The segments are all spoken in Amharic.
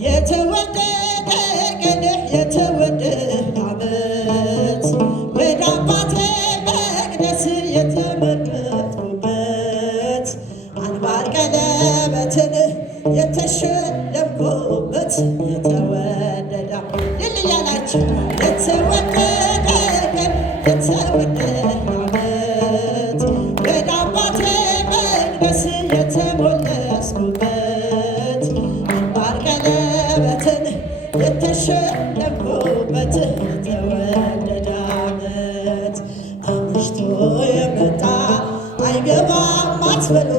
የተወደደ ቀን የተወደደ ዓመት ወደ አባቴ መቅደስ የተመረጥኩበት አንባር ቀለበትን የተሸለምኩበት የተወደደ ድል እያላችሁ የተወደደ ቀን የተወደደ ዓመት ወደ አባቴ መቅደስ የተሞለስኩበት አንባር ቀለበትን የተሸለምኩበት የተወደደ ዓመት አምሽቶ የመጣ አይገባም አትበሉ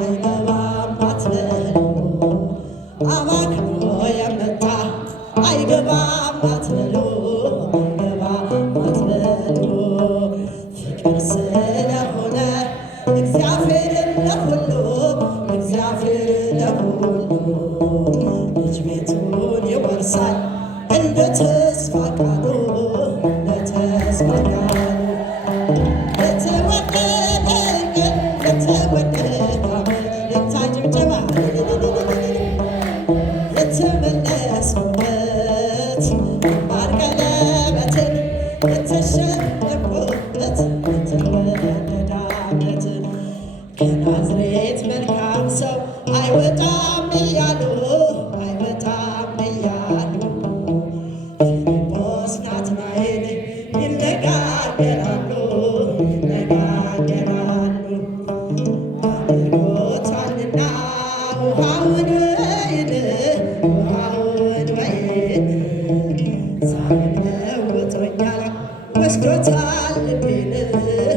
አይገባም አትበሉ አባክኖ የመጣ አይገባም አትበሉ አይገባም አትበሉ ፍቅር ስለሆነ እግዚአብሔር ለሁሉ እግዚአብሔር ለሁሉ ልጅ ቤቱን ይወርሳል እንደ ተስፋ ቃሉ እንደ ተስፋ ቃሉ የተወደደ ቀን የተወደደ ዓመት የታጅብጨባ የተመለስኩበት አንባር ቀለበትን የተሸለምኩበት የተወደደ ዓመት ከናዝሬት መልካም ሰው አይወጣም እያሉ አይወጣም እያሉ ፊልጶስ ናትናኤል ይነጋገራሉ ይነጋገራሉ አድርጎታልና ውሃውን ወይን ዛሬ ለውጦኛል ወስዶታል ልቤን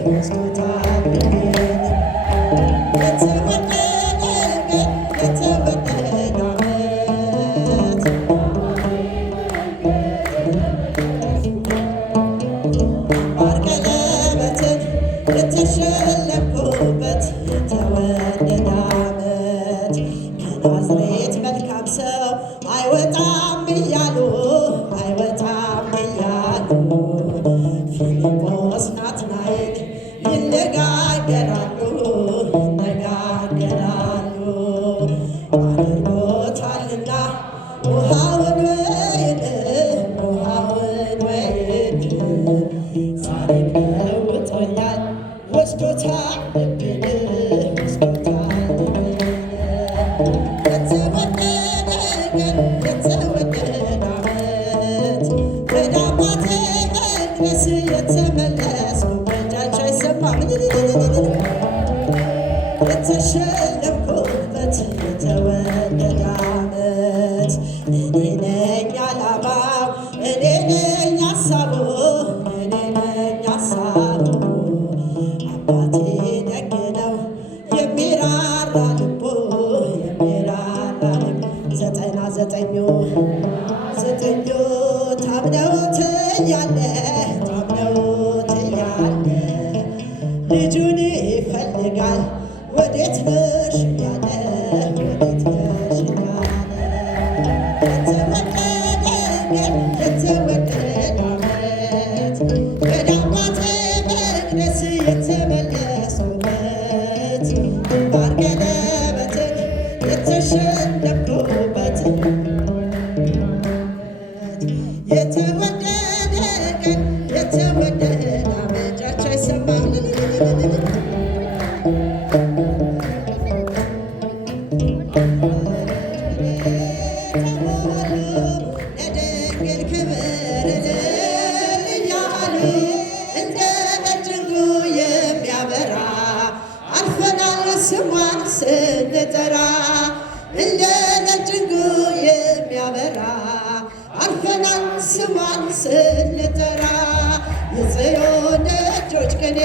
ወስዶታል ልቤን የተወደደ ቀን የተወደደ ዓመት አንባር ቀለበትን የተሸለምኩበት የተወደደ ዓመት ከናዝሬት መልካም ሰው አይወጣም እያሉ አይወጣም እያሉ ፊልጶስ ናትናኤል ይነጋገራሉ ይነጋገራሉ አድርጎታልና ውሃውን ወይን ዛሬ ለውጦኛል ወስዶታል ልቤን ወስዶታል ልቤን የተወደደ ቀን የተወደደ ዓመት ወደ አባቴ መቅደስ የተመለስኩበት እጃቸው አይሰማም የተሸለምኩበት የተወደደ ዓመት እኔ ነኝ ዓላማው እኔ ነኝ ሐሳቡ እኔ ነኝ ሐሳቡ አባቴ ደግ ነው የሚራራ ልቡ የሚራራ ልቡ ዘጠኙ ታምነውት እያለ ልጁን ይፈልጋል ወዴት ነሽ እያለ ወዴት ነሽ እያለ የተወደደ ቀን የተወደደ ዓመት ወደ አባቴ መቅደስ የተመለስኩበት አንባር ቀለበትን የተሸለምኩበት የተወደደ ቀን የተወደደ ዓመት እጃቸው አይሰማም ለድንግል ክብር እያሉ እንደ ነጭ ዕንቁ የሚያበራ አልፈናል ስሟን ስንጠራ እንደ ነጭ ዕንቁ የሚያበራ አልፈናል ስሟን ስንጠራ የጽዮን ደጆች ቅኔ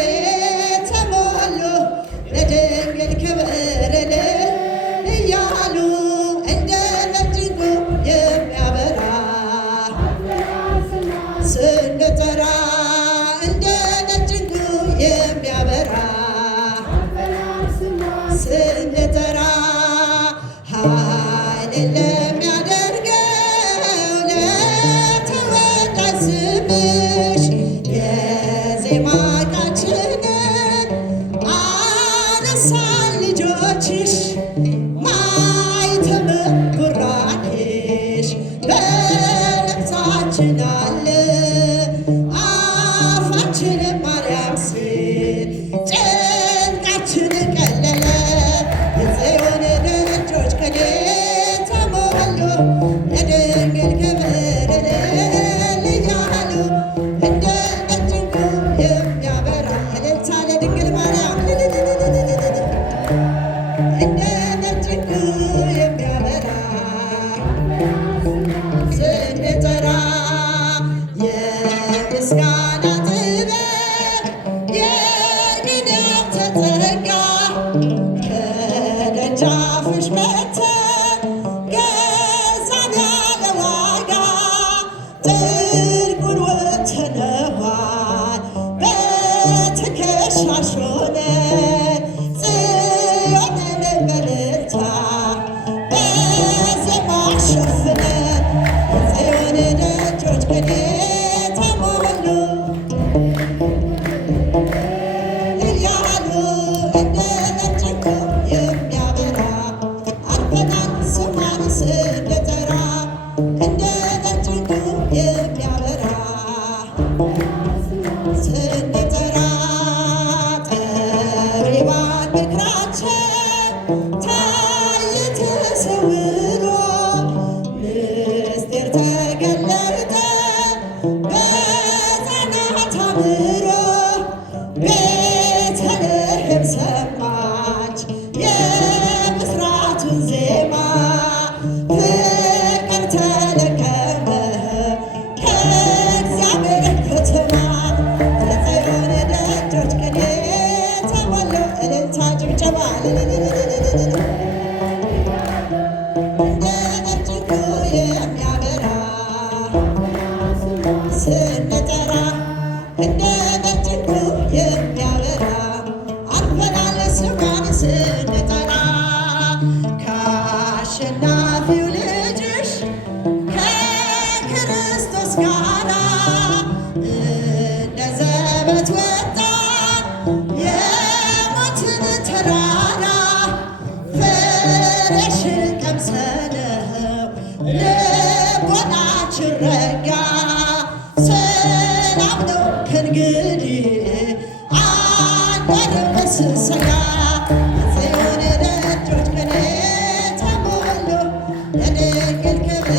ተሞሉ ለድንግል ክብር እያሉ እንደ ነጭ ዕንቁ የሚያበራ ስንጠራ እንደ ነጭ ዕንቁ የሚያበራ ስንጠራ ኃይልን ለሚያደርገው ለተወዳጅ ስም ጽድቁን ወጥተነዋል በትከሻሽ ሆነን ጽዮንን በእልልታ በዜማ ሸፍነን የጽዮን ደጆች ቅኔ ተሞሉ እያሉ እንደ ነጭ ዕንቁ የሚያበራ አልፈናል ስሟን ስንጠራ እንደ ነጭ ዕንቁ የሚያበራ ስንጠራ ጠቢባን ምክራቸው ታየ ተሰውሮ ምስጢር ተገለጠ በሕፃናት አእምሮ ቤተልሔም ሰማች የምስራቱን ዜማ ፍቅር ተለቀመ ከእግዚአብሔር ከተማ የጽዮን ደጆች ቅኔ ተሞሉ እልልታ ጭብጨባ እንደ ነጭ ዕንቁ የሚያበራ ስንጠራ እንደ ነጭ ዕንቁ የሚያበራ አልፈናል ስሟን ስንጠራ ከአሸናፊው ልጅሽ ከክርስቶስ ጋራ እንደ ዘበት ወጣን የሞትን ተራራ ፍሬሽን ቀምሰነው ልቦናችን ረጋ ሰላም ነው ከእንግዲህ አንዳንድ ስንሰጋ የጽዮን ደጆች ቅኔ ተሞሉ ለድንግል ክብር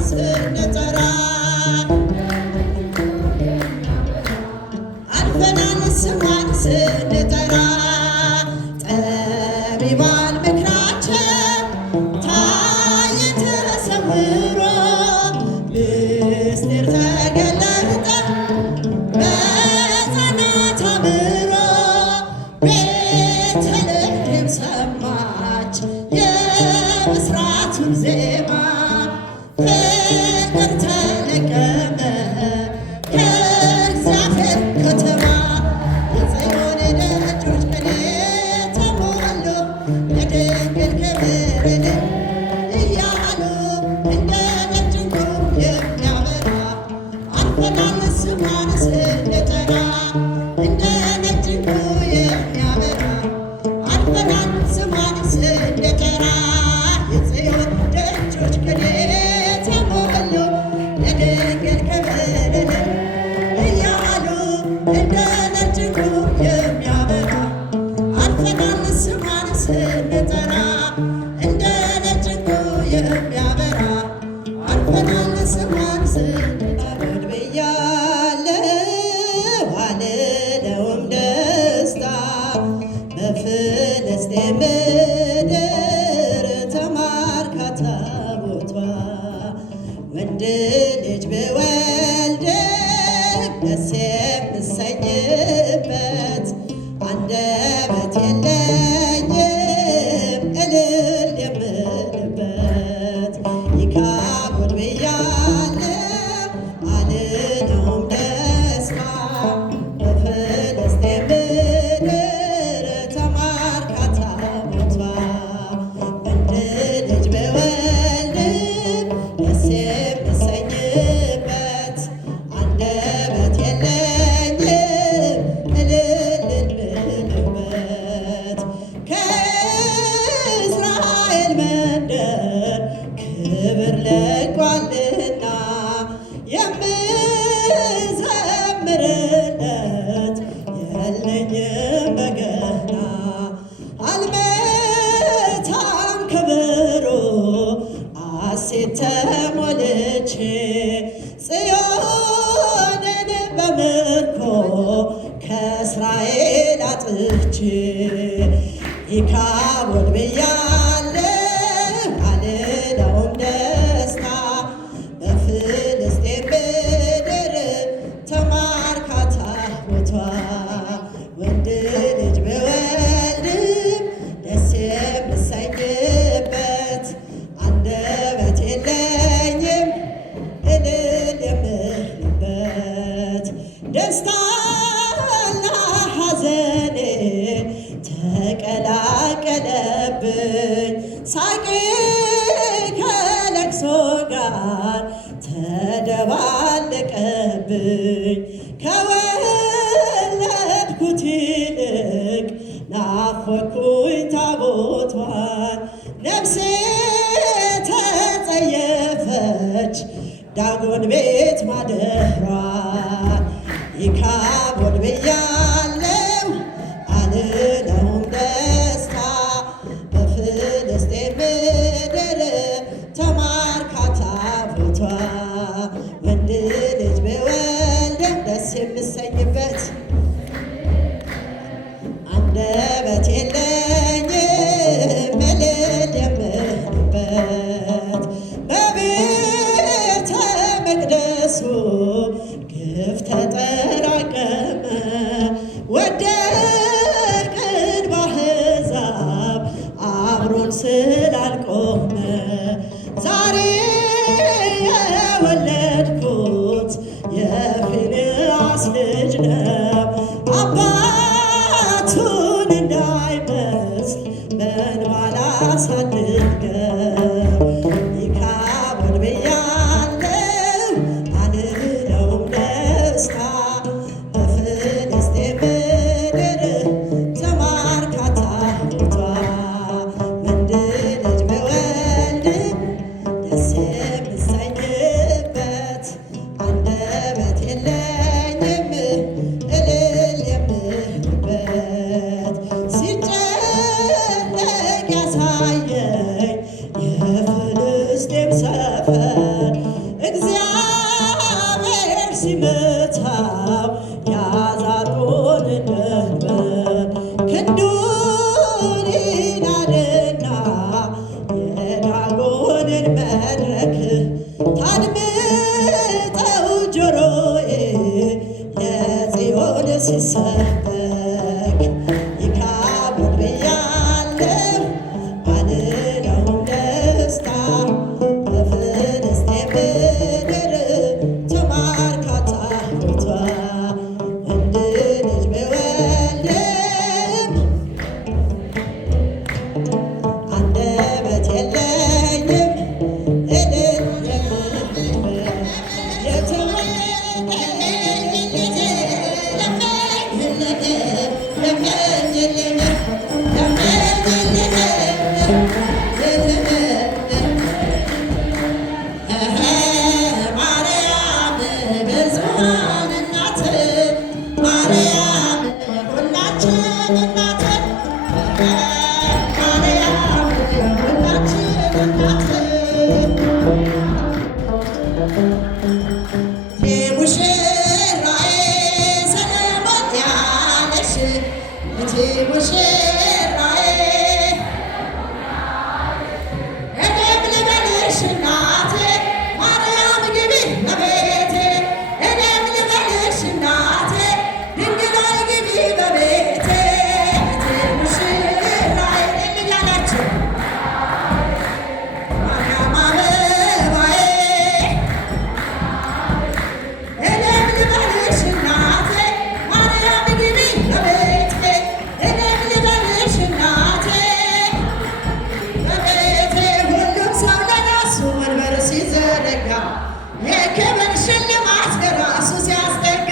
ስንጠራ አልፈናል ስሟን ስንጠራ ጠቢባን ምክራቸው ታየ ተሰውሮ ምስጢር ተገለጠ በሕፃናት አእምሮ ቤተልሔም ሰማች የምስራቱን ዜማ ፍቅር ተለቀመ ከእግዚአብሔር ከተማ የጽዮን ደጆች ቅኔ ተሞሉ ለድንግል ክብር እያሉ እንደ ነጭ ዕንቁ የሚያበራ አልፈናል ስሟን ስንጠራ እንደ ነጭ ዕንቁ የሚያበራ አልፈናል ስሟን ስንጠራ የጽዮን ደጆች ቅኔ ተሞሉ ለድንግል ክብር እያሉ እንደ ነጭ ዕንቁ የሚያበራ አልፈናል ስሟን ስንጠራ እንደ ነጭ ዕንቁ የሚያበራ አልፈናል ስሟን ስንጠራ ብያለሁ አልለውም ደስታ በፍልስጤም ምድር ተማርካ ታቦቷ ወንድ ልጅ ብወልድ ደስ የምሰኝበት አንደበት የለኝም እልል የምልበት ይካቡድ ብያለሁ አልለውም ደስታ በፍልስጤም ምድር ተማርካ ታቦቷ ወንድ ልጅ ብወልድ ደስ የምሰኝበት አንደበት የለኝም እልል የምልበት ከእስራኤል መንደር ክብር ለቋልና የምዘምርለት የለኝም በገና አልመታም ከበሮ ሐሴት ተሞልቼ ጽዮንን በምርኮ ከእስራኤል አጥቼ ይካቦድ ብያለሁ አልለውም ደስታ በፍልስጤም ምድር ተማርካ ታቦቷ ወንድ ልጅ ብወልድም ደስ ናፈኩኝ ታቦቷን ነፍሴ ተጸየፈች ዳጎን ቤት ማደሯን ይካቦን ብያለው አልለውም ደስታ በፍልስጤም ምድር ተማርካ ታቦቷ ወንድ ልጅ ብወልድም ደስ የምሰኝበት አንደበት የለኝም እልል የምልበት በቤተ መቅደሱ ግፍ ተጠራቀመ ወደቅን ባሕዛብ አብሮን ስላልቆመ ዛሬ የወለድኩት የፊንያስ ልጅ ነው አባቱን እንዳይመስል በእንባ ላሳድገው ይካቦን ብያለው አልለውም ደስታ በፍልስጤም ምድር ተማርካ ታቦቷ ወንድ ልጅ ብወልድም ደስ የምሰኝበት አንደበት የለኝም እልል የምልበት ሲጨነቅ ያሳየኝ የፍልስጤም ሰፈር እግዚአብሔር ሲመታው ያዛጦንን ድንበር ክንዱን ይናድና የዳጎንን መድረክ ታድምጠው ጆሮዬ የጽዮን ሲሰበክ ይካቦን ብያለው አልለውም ደስታ በፍልስጤም ምድር ተማርካ ታቦቷ ወንድ ልጅ ብወልድም አንደበት የለኝም እልል የምልበት ማርያም ብዙኃን እናት ማርያም ሁላችን እናት ማርያም ሁላችን እናት ሙሽራዬ ሰለሞን ያለሽ ሙሽራዬ እኔም ልበልሽ እናቴ ማርያም ግቢ በቤቴ እኔም ልበልሽ እናቴ ድንግል ሆይ ግቢ በቤቴ ሙሽራዬ እያላችሁ ማርያም አበባዬ እኔም ልበልሽ እናቴ ማርያም ግቢ በቤቴ እኔም ልበልሽ እናቴ በቤቴ ሁሉም ሰው ለራሱ ወንበር ሲዘረጋ የክብር ሽልማት ለራሱ ሲያስጠጋ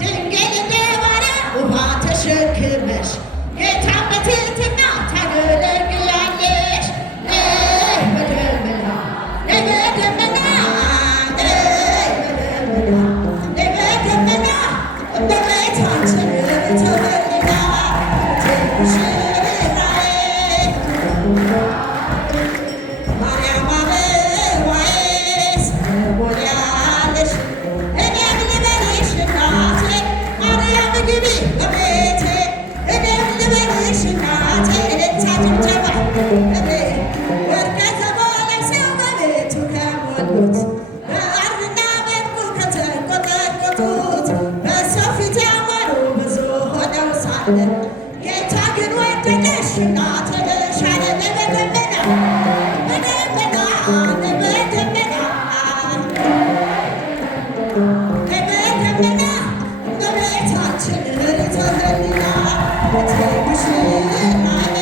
ድንግል እንደ ማርያም ውሃ ተሸክመሽ ጌታን በትሕትና ታገለግያለሽ። ነይ በደመና ነይ በደመና ነይ በደመና ነይ በደመና እመቤታችን ተወልዳ ሙሽራዬ ማርያም አበባዬ ሰለሞን ያለሽ እኔም ልበልሽ እናቴ ማርያም ግቢ በቤቴ እኔም ልበልሽ እናቴ ጭብጨባ ወርቀ ዘቦ ለብሰው በቤቱ ከሞሉት በአርና በዕንቁ ከተንቆጠቆጡት በሰው ፊት ያማሩ ብዙ ሆነው ሳለ ጌታ ግን ወደደሽ እናት ተሻለ በደመና በደመና በደመና በደመና በቤታችን ተህልና ሙሽራዬ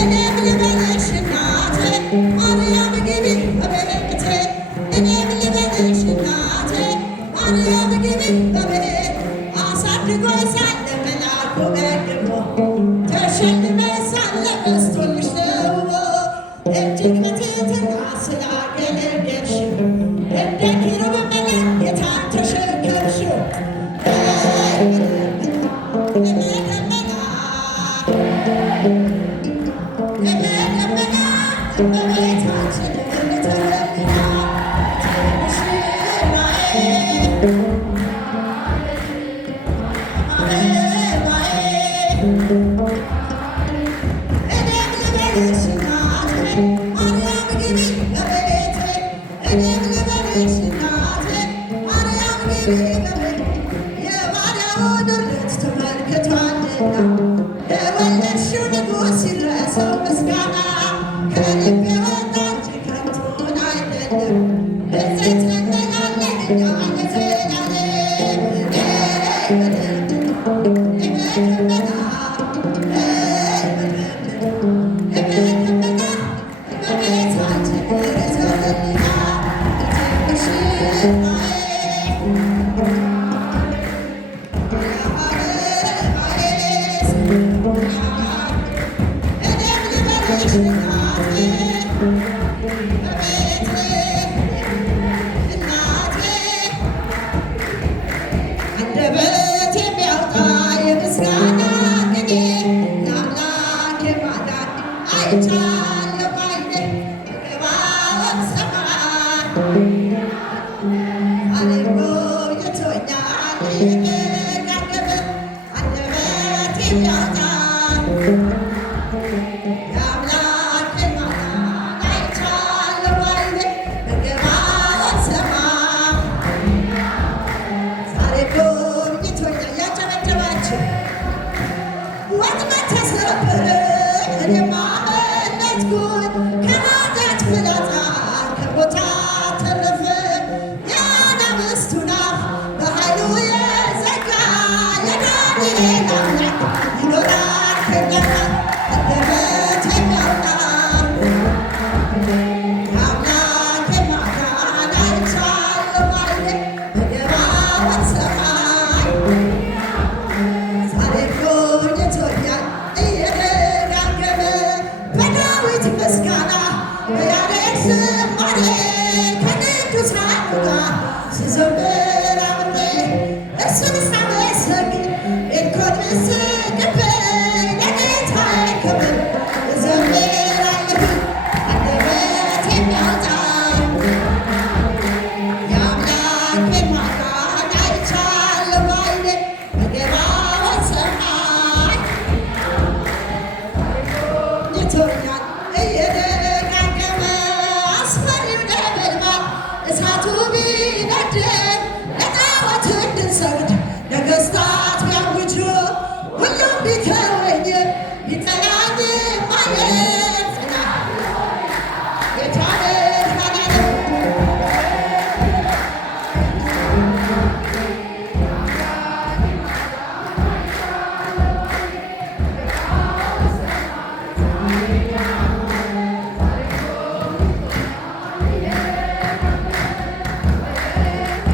እኔም ልበልሽ እናቴ ማርያም ግቢ በቤቴ እኔም ልበልሽ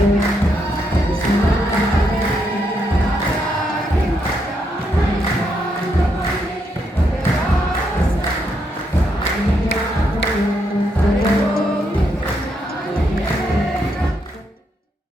Thank you.